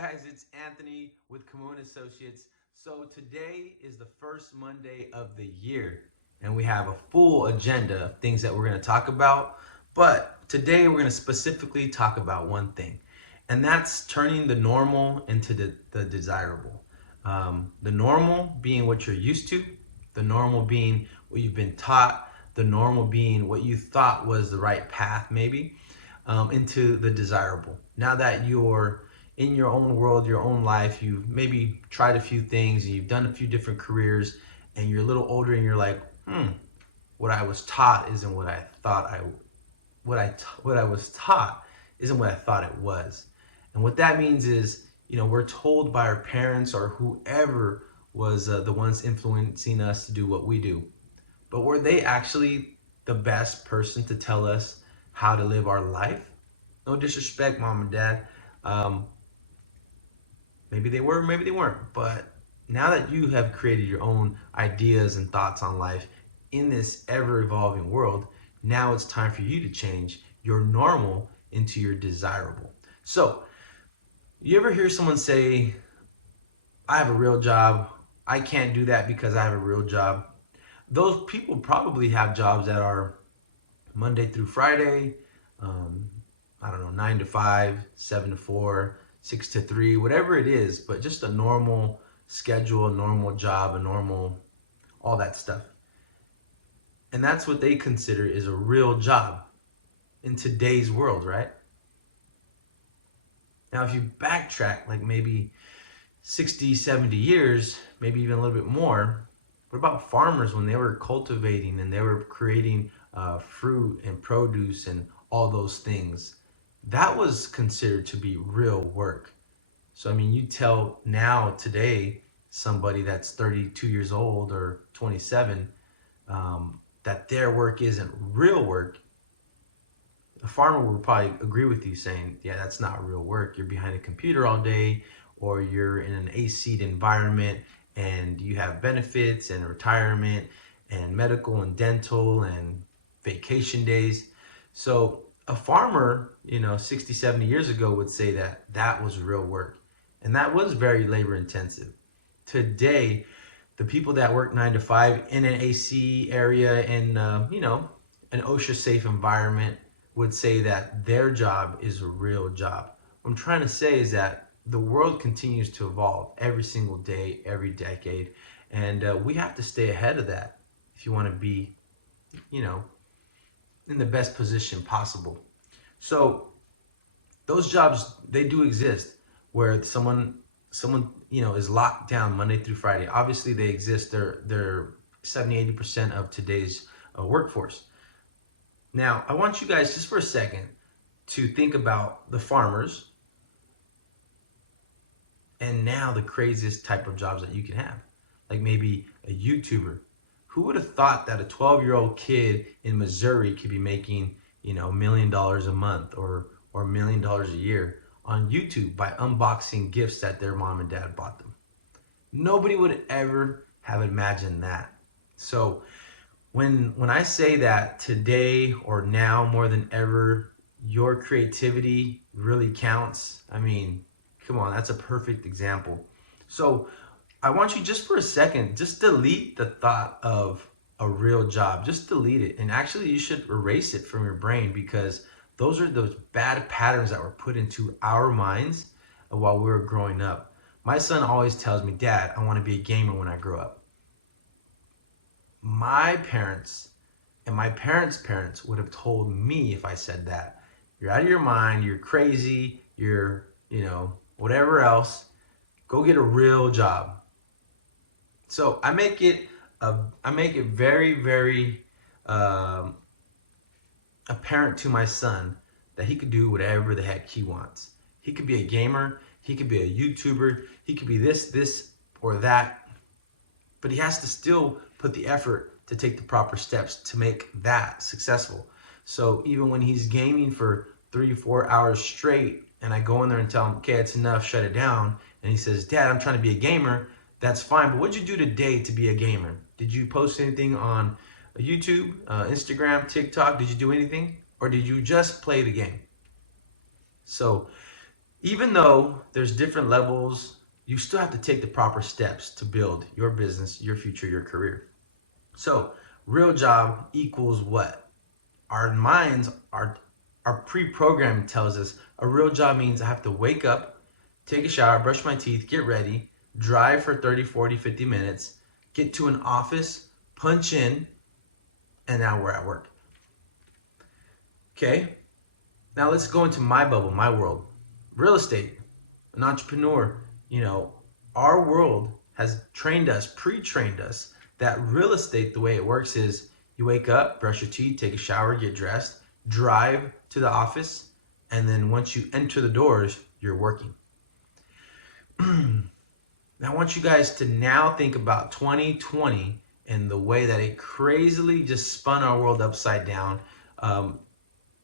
guys, it's Anthony with Camou Associates. So today is the first Monday of the year, and we have a full agenda of things that we're going to talk about. But today we're going to specifically talk about one thing, and that's turning the normal into the desirable. The normal being what you're used to, the normal being what you've been taught, the normal being what you thought was the right path, maybe, into the desirable. Now that you're in your own world, your own life, you've maybe tried a few things, you've done a few different careers, and you're a little older, and you're like, what I was taught isn't what I thought what I was taught isn't what I thought it was. And what that means is, we're told by our parents or whoever was the ones influencing us to do what we do. But were they actually the best person to tell us how to live our life? No disrespect, mom and dad. Um, Maybe they were, maybe they weren't. But now that you have created your own ideas and thoughts on life in this ever evolving world, now it's time for you to change your normal into your desirable. So, you ever hear someone say, I have a real job, I can't do that because I have a real job? Those people probably have jobs that are Monday through Friday, um, I don't know, 9 to 5, 7 to 4, 6 to 3, whatever it is, but just a normal schedule, a normal job, a normal, all that stuff. And that's what they consider is a real job in today's world, right? Now, if you backtrack like maybe 60, 70 years, maybe even a little bit more, what about farmers when they were cultivating and they were creating fruit and produce and all those things? That was considered to be real work. So, I mean, you tell now, today, somebody that's 32 years old or 27 that their work isn't real work, a farmer would probably agree with you saying, yeah, that's not real work. You're behind a computer all day, or you're in an AC environment and you have benefits and retirement and medical and dental and vacation days. So a farmer, 60, 70 years ago would say that that was real work. And that was very labor intensive. Today, the people that work 9 to 5 in an AC area in, an OSHA safe environment would say that their job is a real job. What I'm trying to say is that the world continues to evolve every single day, every decade, and we have to stay ahead of that if you want to be, you know, in the best position possible. So those jobs, they do exist where someone is locked down Monday through Friday. Obviously they exist. They're 70-80% of today's workforce. Now I want you guys just for a second to think about the farmers and now the craziest type of jobs that you can have, like maybe a YouTuber. Who would have thought that a 12-year-old kid in Missouri could be making $1 million a month or $1 million a year on YouTube by unboxing gifts that their mom and dad bought them? Nobody would ever have imagined that. So when I say that today or now more than ever, your creativity really counts, I mean, come on, that's a perfect example. So I want you just for a second, just delete the thought of a real job. Just delete it. And actually, you should erase it from your brain, because those are those bad patterns that were put into our minds while we were growing up. My son always tells me, Dad, I want to be a gamer when I grow up. My parents and my parents' parents would have told me if I said that, you're out of your mind, you're crazy, you're, whatever else, go get a real job. So I make it very, very apparent to my son that he could do whatever the heck he wants. He could be a gamer, he could be a YouTuber, he could be this, or that, but he has to still put the effort to take the proper steps to make that successful. So even when he's gaming for 3-4 hours straight, and I go in there and tell him, okay, it's enough, shut it down, and he says, Dad, I'm trying to be a gamer, that's fine, but what'd you do today to be a gamer? Did you post anything on YouTube, Instagram, TikTok? Did you do anything? Or did you just play the game? So Even though there's different levels, you still have to take the proper steps to build your business, your future, your career. So real job equals what? Our minds our pre-programming tells us a real job means I have to wake up, take a shower, brush my teeth, get ready, drive for 30, 40, 50 minutes, get to an office, punch in, and now we're at work. Okay? Now let's go into my bubble, my world. Real estate, an entrepreneur, our world has trained us, pre-trained us that real estate, the way it works is you wake up, brush your teeth, take a shower, get dressed, drive to the office, and then once you enter the doors, you're working. Now I want you guys to now think about 2020 and the way that it crazily just spun our world upside down.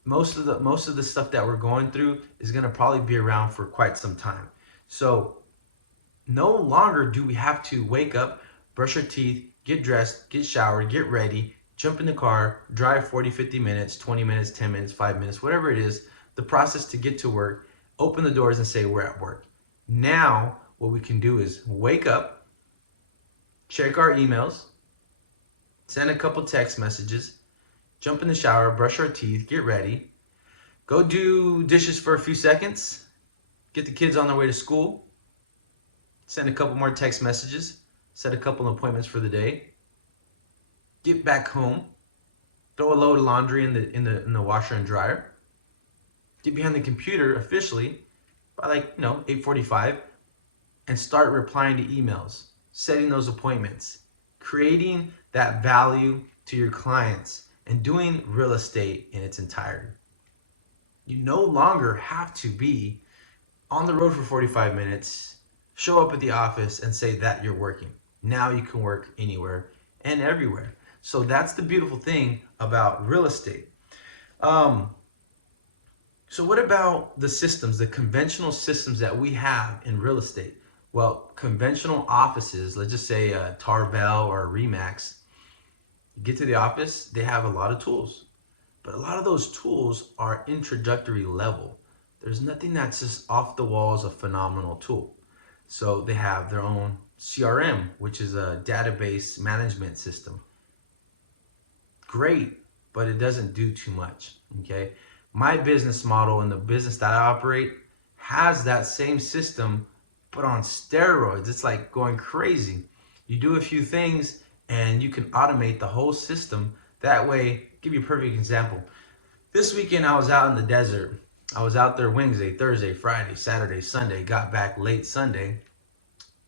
Most of the stuff that we're going through is going to probably be around for quite some time. So no longer do we have to wake up, brush our teeth, get dressed, get showered, get ready, jump in the car, drive 40, 50 minutes, 20 minutes, 10 minutes, 5 minutes, whatever it is, the process to get to work, open the doors and say we're at work. Now what we can do is wake up, check our emails, send a couple text messages, jump in the shower, brush our teeth, get ready, go do dishes for a few seconds, get the kids on their way to school, send a couple more text messages, set a couple appointments for the day, get back home, throw a load of laundry in the washer and dryer, get behind the computer officially by 8:45 and start replying to emails, setting those appointments, creating that value to your clients, and doing real estate in its entirety. You no longer have to be on the road for 45 minutes, show up at the office and say that you're working. Now you can work anywhere and everywhere. So that's the beautiful thing about real estate. So what about the systems, the conventional systems that we have in real estate? Well, conventional offices, let's just say a Tarbell or a Remax, you get to the office, they have a lot of tools. But a lot of those tools are introductory level. There's nothing that's just off the walls a phenomenal tool. So they have their own CRM, which is a database management system. Great, but it doesn't do too much, okay? My business model and the business that I operate has that same system, but on steroids. It's like going crazy. You do a few things and you can automate the whole system. That way, give you a perfect example. This weekend I was out in the desert. I was out there Wednesday, Thursday, Friday, Saturday, Sunday, got back late Sunday.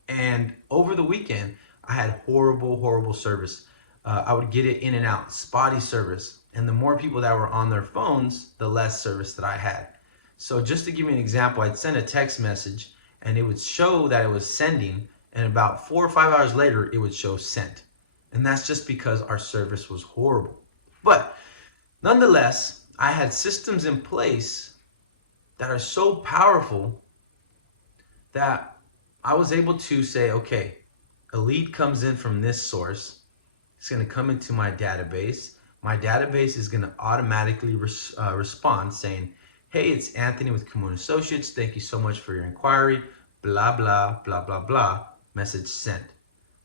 And over the weekend, I had horrible service. I would get it in and out, spotty service. And the more people that were on their phones, the less service that I had. So just to give you an example, I'd send a text message and it would show that it was sending. And about 4 or 5 hours later, it would show sent. And that's just because our service was horrible. But nonetheless, I had systems in place that are so powerful that I was able to say, okay, a lead comes in from this source. It's going to come into my database. My database is going to automatically respond saying, hey, it's Anthony with Camou Associates. Thank you so much for your inquiry. Blah, blah, blah, blah, blah. Message sent.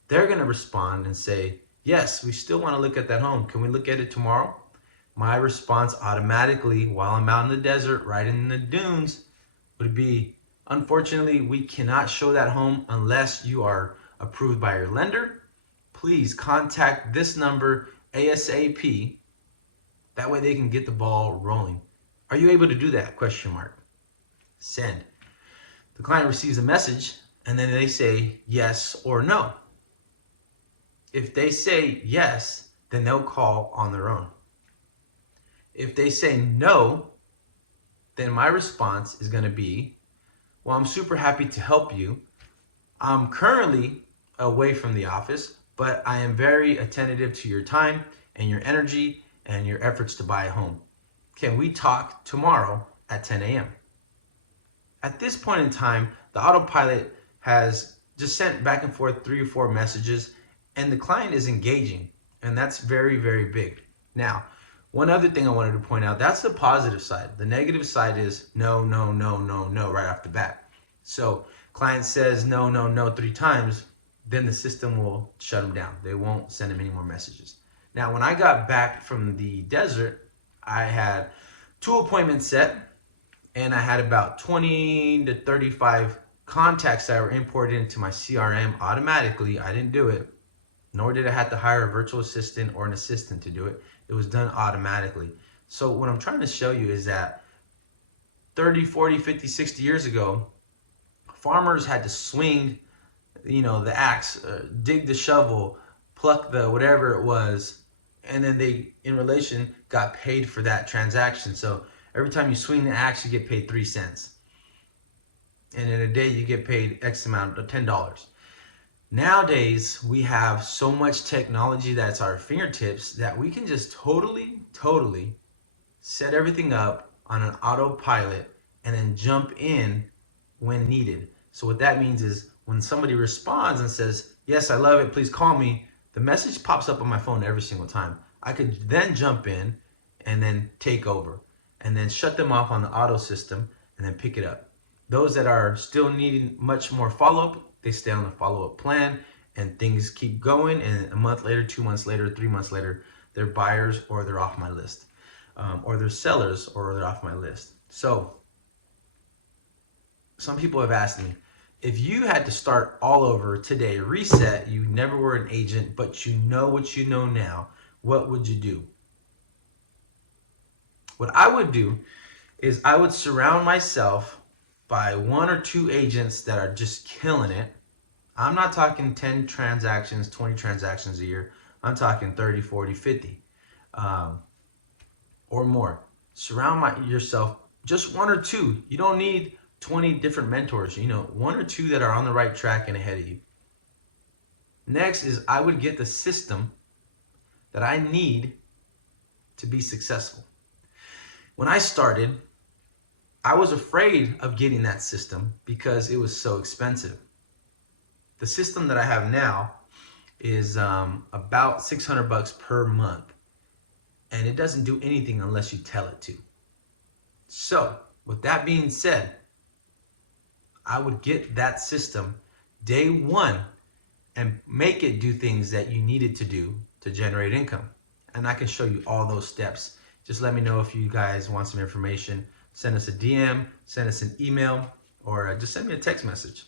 They're going to respond and say, yes, we still want to look at that home. Can we look at it tomorrow? My response automatically, while I'm out in the desert, right in the dunes, would be, unfortunately, we cannot show that home unless you are approved by your lender. Please contact this number ASAP. That way they can get the ball rolling. Are you able to do that? Question mark. Send. The client receives a message and then they say yes or no. If they say yes, then they'll call on their own. If they say no, then my response is going to be, well, I'm super happy to help you. I'm currently away from the office, but I am very attentive to your time and your energy and your efforts to buy a home. Can we talk tomorrow at 10 a.m.? At this point in time, the autopilot has just sent back and forth 3 or 4 messages and the client is engaging, and that's very, very big. Now, One other thing I wanted to point out, that's the positive side. The negative side is no, no, no, no, no right off the bat. So client says no, no, no 3 times, then the system will shut them down. They won't send them any more messages. Now, when I got back from the desert, I had 2 appointments set, and I had about 20 to 35 contacts that were imported into my CRM automatically. I didn't do it, nor did I have to hire a virtual assistant or an assistant to do it. It was done automatically. So what I'm trying to show you is that 30, 40, 50, 60 years ago, farmers had to swing, the axe, dig the shovel, pluck the whatever it was, and then they, in relation, got paid for that transaction. So every time you swing the axe, you get paid 3 cents. And in a day, you get paid X amount of $10. Nowadays, we have so much technology that's at our fingertips that we can just totally set everything up on an autopilot and then jump in when needed. So what that means is when somebody responds and says, yes, I love it, please call me, the message pops up on my phone every single time. I could then jump in and then take over and then shut them off on the auto system and then pick it up. Those that are still needing much more follow-up, they stay on the follow-up plan and things keep going, and a month later, 2 months later, 3 months later, they're buyers or they're off my list, or they're sellers or they're off my list. So some people have asked me, if you had to start all over today, reset, you never were an agent, but you know what you know now, what would you do? What I would do is I would surround myself by 1 or 2 agents that are just killing it. I'm not talking 10 transactions, 20 transactions a year. I'm talking 30, 40, 50 or more. Surround yourself, just 1 or 2. You don't need 20 different mentors, 1 or 2 that are on the right track and ahead of you. Next is I would get the system that I need to be successful. When I started, I was afraid of getting that system because it was so expensive. The system that I have now is about $600 per month, and it doesn't do anything unless you tell it to. So with that being said, I would get that system day 1 and make it do things that you need it to do to generate income. And I can show you all those steps. Just let me know if you guys want some information. Send us a DM, send us an email, or just send me a text message.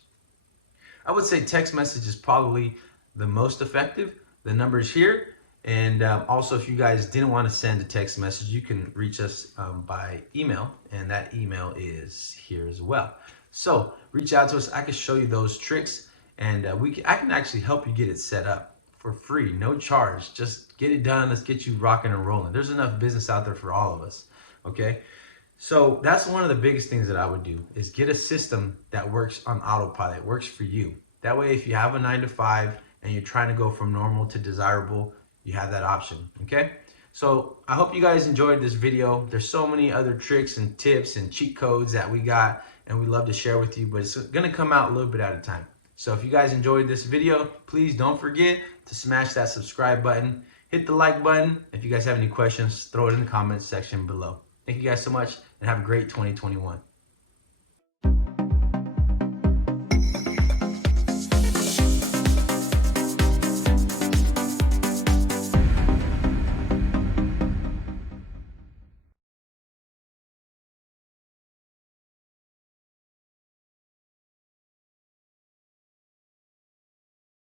I would say text message is probably the most effective. The number is here. And also, if you guys didn't want to send a text message, you can reach us by email, and that email is here as well. So reach out to us. I can show you those tricks, and I can actually help you get it set up for free, no charge. Just get it done. Let's get you rocking and rolling. There's enough business out there for all of us, okay? So that's one of the biggest things that I would do, is get a system that works on autopilot, works for you. That way, if you have a 9 to 5 and you're trying to go from normal to desirable, you have that option, okay? So I hope you guys enjoyed this video. There's so many other tricks and tips and cheat codes that we got, and we love to share with you, but it's gonna come out a little bit at a time. So if you guys enjoyed this video, please don't forget to smash that subscribe button, hit the like button. If you guys have any questions, throw it in the comments section below. Thank you guys so much, and have a great 2021.